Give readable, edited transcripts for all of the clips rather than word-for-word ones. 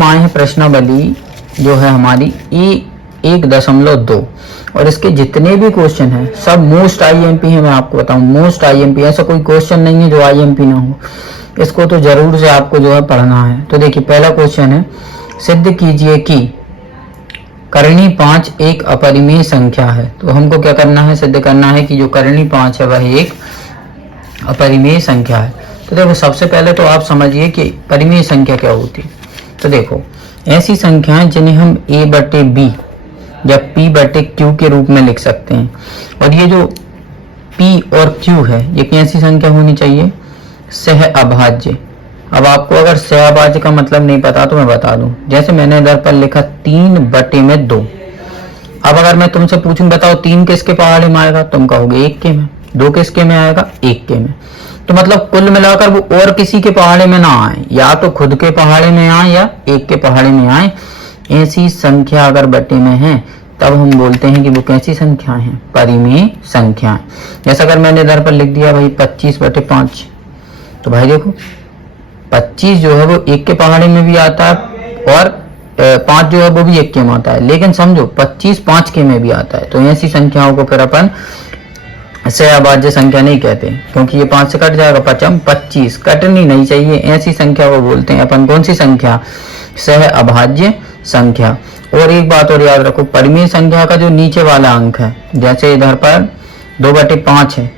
हम आए हैं प्रश्नावली जो है हमारी E1.2 और इसके जितने भी क्वेश्चन हैं सब मोस्ट आईएमपी है। मैं आपको बताऊं मोस्ट आईएमपी, ऐसा कोई क्वेश्चन नहीं है जो आईएमपी ना हो। इसको तो जरूर से आपको जो है पढ़ना है। तो देखिए पहला क्वेश्चन है, सिद्ध कीजिए कि करणी 5 एक अपरिमेय संख्या है। तो हमको क्या करना है, सिद्ध करना है कि जो करणी 5 है वह एक अपरिमेय संख्या है। तो देखो सबसे पहले तो आप समझिए कि परिमेय संख्या क्या होती है। तो देखो ऐसी संख्याएं जिन्हें हम a/b या p/q के रूप में लिख सकते हैं। और ये जो p और q है ये कैसी संख्या होनी चाहिए, सह अभाज्य। अब आपको अगर सह अभाज्य का मतलब नहीं पता तो मैं बता दूं, जैसे मैंने इधर पर लिखा 3/2। अब अगर मैं तुमसे पूछूं बताओ 3 किसके पहाड़े में आएगा, तुम कहोगे 1 के में। 2 किसके में आएगा, 1 के में। तो मतलब कुल मिलाकर वो और किसी के पहाड़े में ना आए, या तो खुद के पहाड़े में आए या 1 के पहाड़े में आए। ऐसी संख्या अगर बटे में है तब हम बोलते हैं कि वो कैसी संख्याएं हैं, परिमेय संख्याएं। जैसे अगर मैंने इधर पर लिख दिया भाई 25/5, तो भाई देखो 25 जो है वो 1 के पहाड़े में भी आता है और 5 जो है वो भी 1 के में आता है। लेकिन समझो 25 5 के में भी आता है। तो ऐसी संख्याओं को फिर अपन सह अभाज्य संख्या नहीं कहते, क्योंकि ये 5 से कट जाएगा, 5 25 कटनी नहीं चाहिए। ऐसी संख्या को बोलते हैं अपन कौन सी संख्या, सह अभाज्य संख्या। और एक बात और याद रखो, परिमेय संख्या का जो नीचे वाला अंक है, जैसे इधर पर 2/5 है,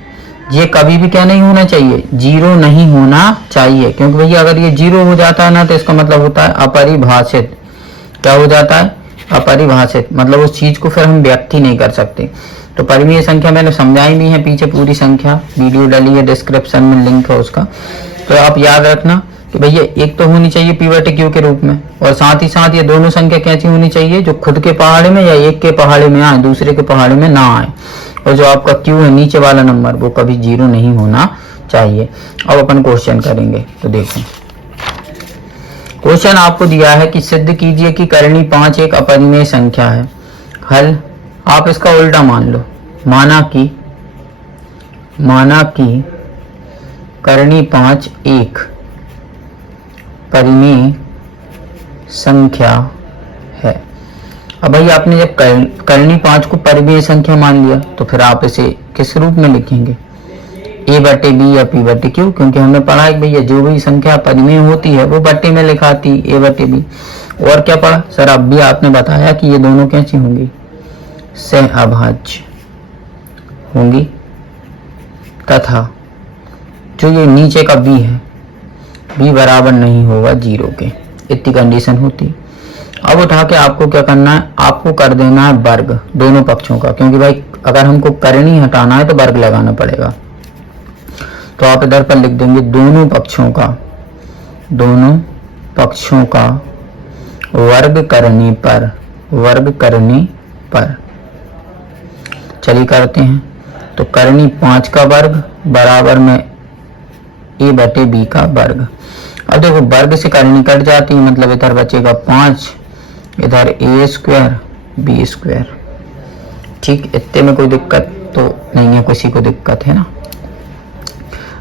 ये कभी भी क्या नहीं होना चाहिए, 0 नहीं होना चाहिए। क्योंकि भैया अगर ये 0 हो जाता है ना तो इसका मतलब होता है अपरिभाषित। क्या हो जाता है, अपरिभाषित, मतलब उस चीज को फिर हम व्यक्त ही नहीं कर सकते। तो परिमेय संख्या मैंने समझाई भी है पीछे, पूरी संख्या वीडियो डाली है, डिस्क्रिप्शन में लिंक है उसका। तो आप याद रखना कि भैया एक तो होनी चाहिए p/q के रूप में, और साथ ही साथ ये दोनों संख्या कैसी होनी चाहिए, जो खुद के पहाड़े में या 1 के पहाड़े में आए, दूसरे के पहाड़े में ना आए। और जो आपका q है नीचे वाला नंबर, वो कभी 0 नहीं होना चाहिए। अब अपन क्वेश्चन करेंगे। तो देखो क्वेश्चन आपको दिया है कि सिद्ध कीजिए कि करणी 5 एक अपरिमेय संख्या है। हल आप इसका उल्टा मान लो, माना कि करणी 5 एक परिमेय संख्या है। अब भाई आपने जब करणी 5 को परिमेय संख्या मान लिया तो फिर आप इसे किस रूप में लिखेंगे, a/b या p/q। क्योंकि हमने पढ़ा है भैया जो भी संख्या परिमेय होती है वो बट्टे में लिखाती a/b। और क्या पढ़ा सर, अब भी आपने बताया कि ये दोनों कैसी होंगी, सह अभाज्य होंगी, तथा जो ये नीचे का b है, b बराबर नहीं होगा 0 के। इतनी कंडीशन होती। अब उठा के आपको क्या करना है, आपको कर देना है वर्ग दोनों पक्षों का। क्योंकि भाई अगर हमको करणी हटाना है तो वर्ग लगाना पड़ेगा। तो आप इधर पर लिख देंगे दोनों पक्षों का वर्ग करने पर। चलिए करते हैं। तो करणी 5 का वर्ग बराबर में a/b का वर्ग। अब देखो वर्ग से करणी कट जाती है, मतलब इधर बचेगा 5, इधर a² b²। ठीक, इतने में कोई दिक्कत तो नहीं है, किसी को दिक्कत है ना।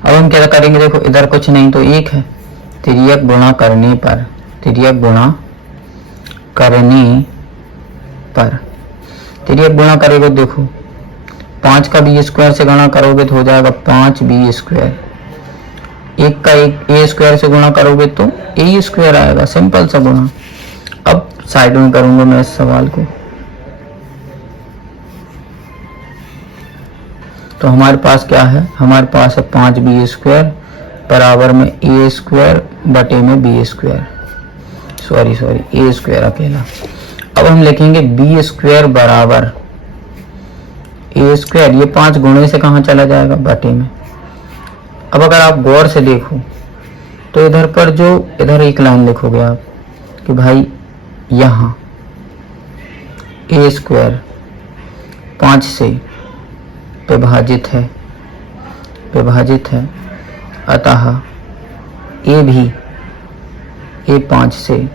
अब हम क्या करेंगे, देखो इधर कुछ नहीं तो 1 है, तिर्यक गुणा करने पर, तिर्यक गुणा करेगा। देखो 5 का b² से गुणा करोगे तो हो जाएगा 5b²। 1 का a² से गुणा करोगे तो a² आएगा, सिंपल सा गुणा। अब साइड में करूंगा मैं इस सवाल को। तो हमारे पास क्या है, हमारे पास है 5b² बराबर में a² बटे में b²। सॉरी a² अकेला। अब हम लिखेंगे b² बराबर a², ये 5 गुणे से कहाँ चला जाएगा, बटे में। अब अगर आप गौर से देखो तो इधर पर जो इधर एक लाइन लिखोगे आप कि भाई यहाँ a² 5 से विभाजित है, अतः a भी a5 से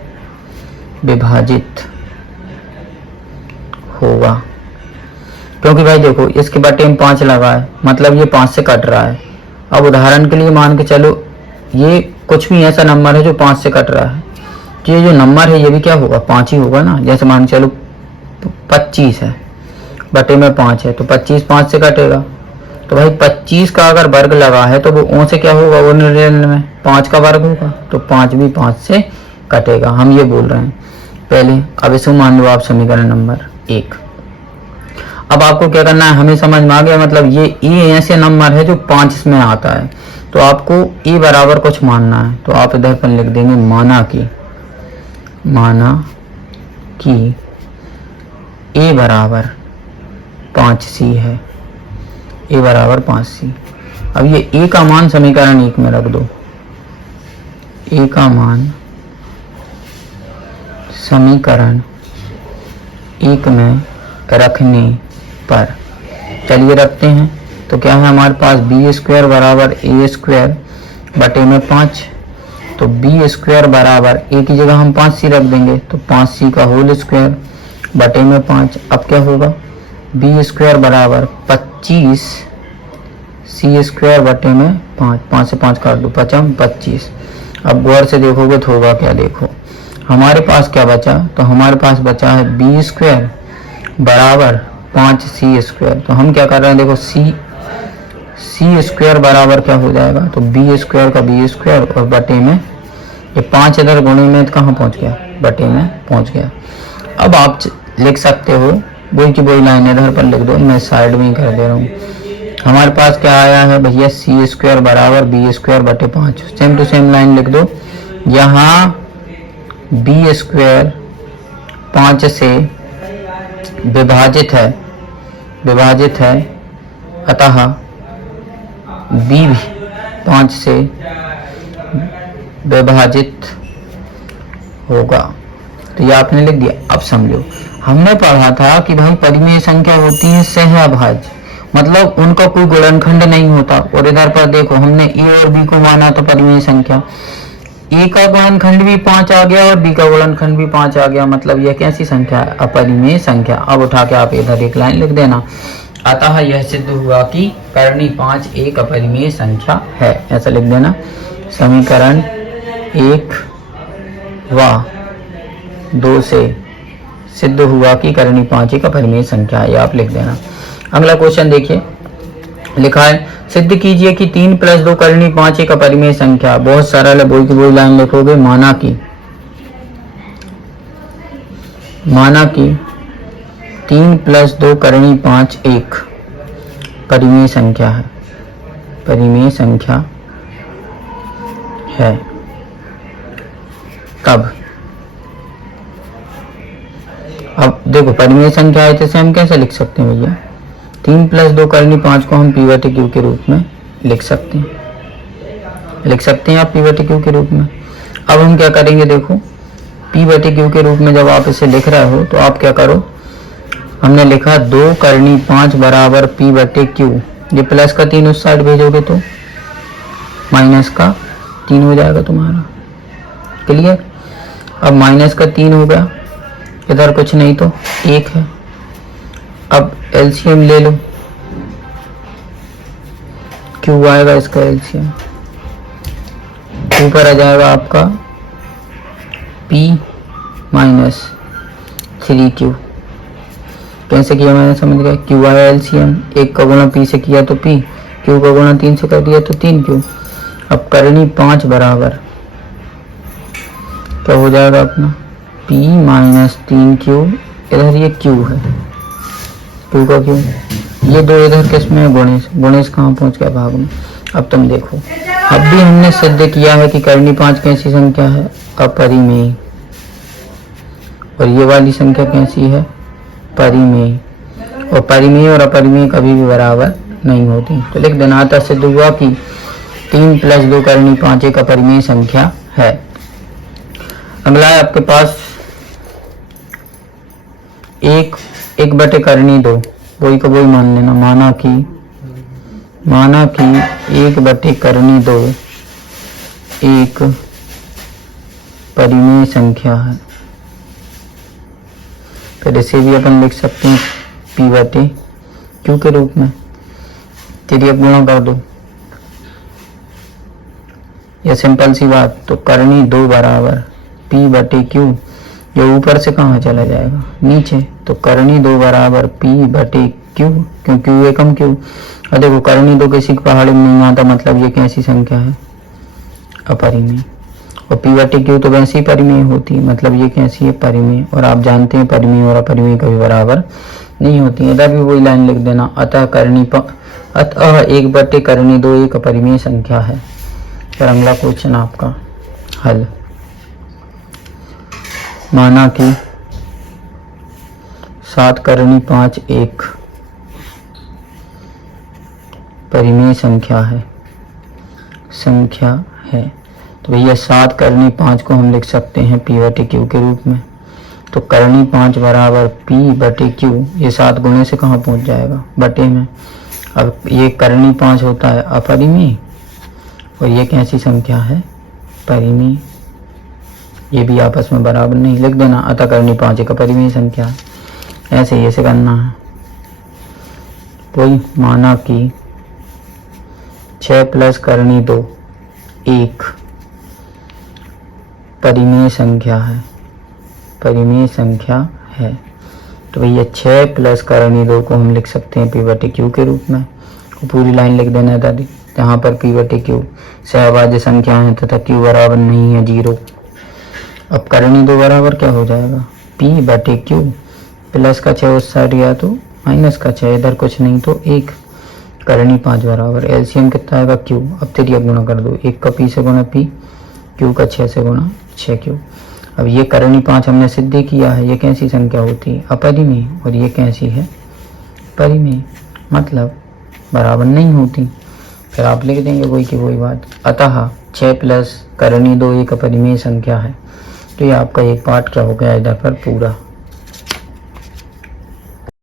विभाजित होगा। क्योंकि भाई देखो इसके बटे में 5 लगा है, मतलब ये 5 से कट रहा है। अब उदाहरण के लिए मान के चलो ये कुछ भी ऐसा नंबर है जो 5 से कट रहा है, तो ये जो नंबर है ये भी क्या होगा, 5 ही होगा ना। जैसे मान चलो 25 है बटे में 5 है, तो 25 5 से कटेगा। तो भाई 25 का अगर वर्ग लगा है तो वो ओ से क्या होगा, वो रियल में 5 का वर्ग होगा, तो 5 भी 5 से कटेगा। हम ये बोल रहे हैं पहले। अब इसे मान लो आप समीकरण नंबर 1। अब आपको क्या करना है, हमें समझ में आ गया, मतलब ये ए ऐसे नंबर है जो 5 इसमें आता है, तो आपको ए बराबर कुछ मानना है। तो आप इधर पर लिख देंगे माना कि ए बराबर 5c है, ए बराबर 5c। अब ये ए का मान समीकरण 1 में रख दो, ए का मान समीकरण 1 में रखने पर, चलिए रखते हैं। तो क्या है हमारे पास बी स्क्वायर बराबर ए स्क्वायर बटे में 5, तो बी स्क्वायर बराबर ए की जगह हम 5c रख देंगे, तो 5c का होल स्क्वायर बटे में 5। अब क्या होगा, बी स्क्वायर बराबर 25 सी स्क्वायर बटे में 5, 5 से 5 काट दो, 5 25। अब गौर से देखोगे तो होगा क्या, देखो हमारे पास क्या बचा, तो हमारे पास बचा है बी स्क्वायर बराबर 5c स्क्वायर। तो हम क्या कर रहे हैं, देखो सी स्क्वायर बराबर क्या हो जाएगा, तो बी स्क्वायर का बी स्क्वायर और बटे में ये 5 इधर गुणे में कहाँ पहुंच गया, बटे में पहुंच गया। अब आप लिख सकते हो वही की वही लाइन इधर पर लिख दो, मैं साइड में ही कर दे रहा हूँ। हमारे पास क्या आया है भैया, सी स्क्वायर बराबर बी स्क्वायर बटे 5। सेम टू सेम लाइन लिख दो, यहाँ बी स्क्वायर 5 से विभाजित है, अतः बी भी 5 से विभाजित होगा। तो ये आपने लिख दिया। अब समझो, हमने पढ़ा था कि भाई परिमेय संख्या होती है सहअभाज्य, मतलब उनका कोई गुणनखंड नहीं होता। और इधर पर देखो हमने ए और बी को माना तो परिमेय संख्या, ए का गुणनखंड भी 5 आ गया और बी का गुणनखंड भी 5 आ गया, मतलब यह कैसी संख्या है, अपरिमेय संख्या। अब उठा के आप इधर एक लाइन लिख देना, अतः यह सिद्ध हुआ कि करनी 5 एक अपरिमेय संख्या है, ऐसा लिख देना। समीकरण 1 व 2 से सिद्ध हुआ कि करनी 5 एक अपरिमेय संख्या है, ये आप लिख देना। अगला क्वेश्चन देखिए, लिखा है सिद्ध कीजिए कि 3 + 2 करनी 5 एक अपरिमेय संख्या। बहुत सरल है, वही की वही लाइन लिखोगे, माना कि 3 + 2 करनी 5 एक परिमेय संख्या है, कब। अब देखो परिमेय संख्या है, तो हम कैसे लिख सकते हैं भैया, 3 + 2 करनी 5 को हम p/q के रूप में लिख सकते हैं आप p/q के रूप में। अब हम क्या करेंगे, देखो p/q के रूप में जब आप इसे लिख रहे हो तो आप क्या करो, हमने लिखा 2 करनी 5 बराबर p/q, ये प्लस का 3 उस साइड भेजोगे तो माइनस का 3 हो जाएगा तुम्हारा, क्लियर। अब माइनस का 3 हो गया, इधर कुछ नहीं तो 1 है। अब एलसीएम ले लो, क्यू आएगा इसका एलसीएम, ऊपर आ जाएगा आपका p - 3q। कैसे किया मैंने समझ गया, क्यू आया एलसीएम, 1 का गुणा p से किया तो p, q का गुणा 3 से कर दिया तो 3q। अब करनी 5 बराबर क्या हो जाएगा अपना p - 3q, इधर ये q है, q का q, ये दो इधर किसमें है, गुणेश कहाँ पहुंच गया, भाग में। अब तुम देखो, अब भी हमने सिद्ध किया है कि करनी 5 कैसी संख्या है, अपरिमेय, और ये वाली संख्या कैसी है, परिमेय। और परिमेय और अपरिमेय कभी भी बराबर नहीं होती। तो लिख देना, अतः सिद्ध हुआ कि 3 + 2 करनी 5 एक अपरिमेय संख्या है। अगला है आपके पास 1 बटे करनी 2, वही को वही मान लेना, माना कि 1 बटे करनी 2 एक परिमेय संख्या है। फिर इसे भी अपन लिख सकते हैं p/q के रूप में, तिर्यक गुणा कर दो, यह सिंपल सी बात। तो करनी 2 बराबर P बटे Q, जो ऊपर से कहाँ चला जाएगा, नीचे। तो करनी 2 बराबर P बटे Q, क्योंकि Q एकम Q। और देखो करनी 2 किसी की पहाड़ी में नहीं आता, मतलब ये कैसी संख्या है, अपरिमेय। और P बटे Q तो वैसी परिमेय होती है, मतलब ये कैसी है, परिमेय। और आप जानते हैं परिमेय और अपरिमेय कभी बराबर नहीं होती है। इधर भी वही लाइन लिख देना, अतः 1 बटे करनी 2 एक अपरिमेय संख्या है। फिर अगला क्वेश्चन आपका हल। माना कि 7 करनी 5 एक परिमेय संख्या है, तो भैया 7 करनी 5 को हम लिख सकते हैं P बटे Q के रूप में। तो करनी 5 बराबर P बटे Q, ये 7 गुणे से कहाँ पहुंच जाएगा, बटे में। अब ये करनी 5 होता है अपरिमेय और ये कैसी संख्या है, परिमेय। ये भी आपस में बराबर नहीं, लिख देना, अतः करनी 5 एक अपरिमेय संख्या है। ऐसे ऐसे करना है। कोई माना कि 6 प्लस करनी 2 एक परिमेय संख्या है, तो भैया 6 प्लस करनी 2 को हम लिख सकते हैं P बटे Q के रूप में। पूरी लाइन लिख देना है दादी, यहाँ पर P बटे Q सहभाज्य संख्या है तथा Q बराबर नहीं है 0। अब करनी 2 बराबर क्या हो जाएगा, P बटे Q, प्लस का 6 उस साइड गया तो माइनस का 6, इधर कुछ नहीं तो 1। करनी 5 बराबर एलसीएम कितना आएगा Q, अब तिरिया गुणा कर दो, 1 का P से गुणा P, Q का 6 से गुणा 6Q। अब ये करनी 5 हमने सिद्ध किया है, ये कैसी संख्या होती है, अपरिमेय, और ये कैसी है, परिमेय, मतलब बराबर नहीं होती। फिर आप लिख देंगे कोई की कोई बात। अतः 6 प्लस करनी 2 एक अपरिमेय संख्या है। तो ये आपका एक पार्ट क्या हो गया इधर पर पूरा।